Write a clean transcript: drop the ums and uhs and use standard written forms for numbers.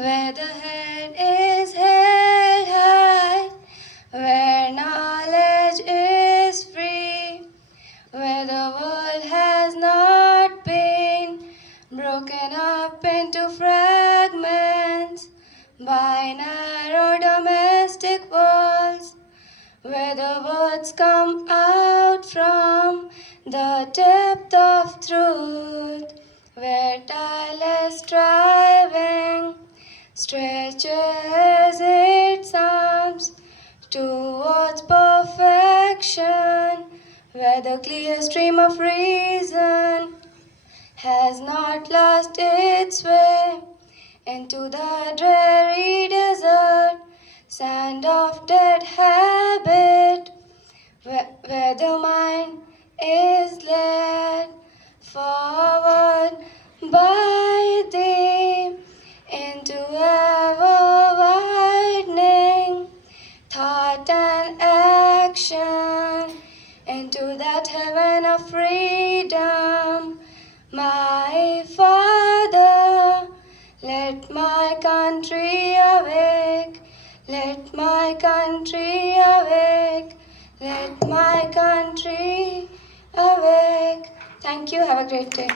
where the head is held high, where knowledge is free, where the world has not been broken up into fragments by narrow domestic walls, where the words come out from the depth of truth, where tireless striving stretches its arms towards perfection, where the clear stream of reason has not lost its way into the dreary desert, sand of dead habit, where the mind is led forward by thee into ever-widening thought and action, into that heaven of freedom. My Father, let my country awake, let my country awake, let my country awake. Thank you. Have a great day.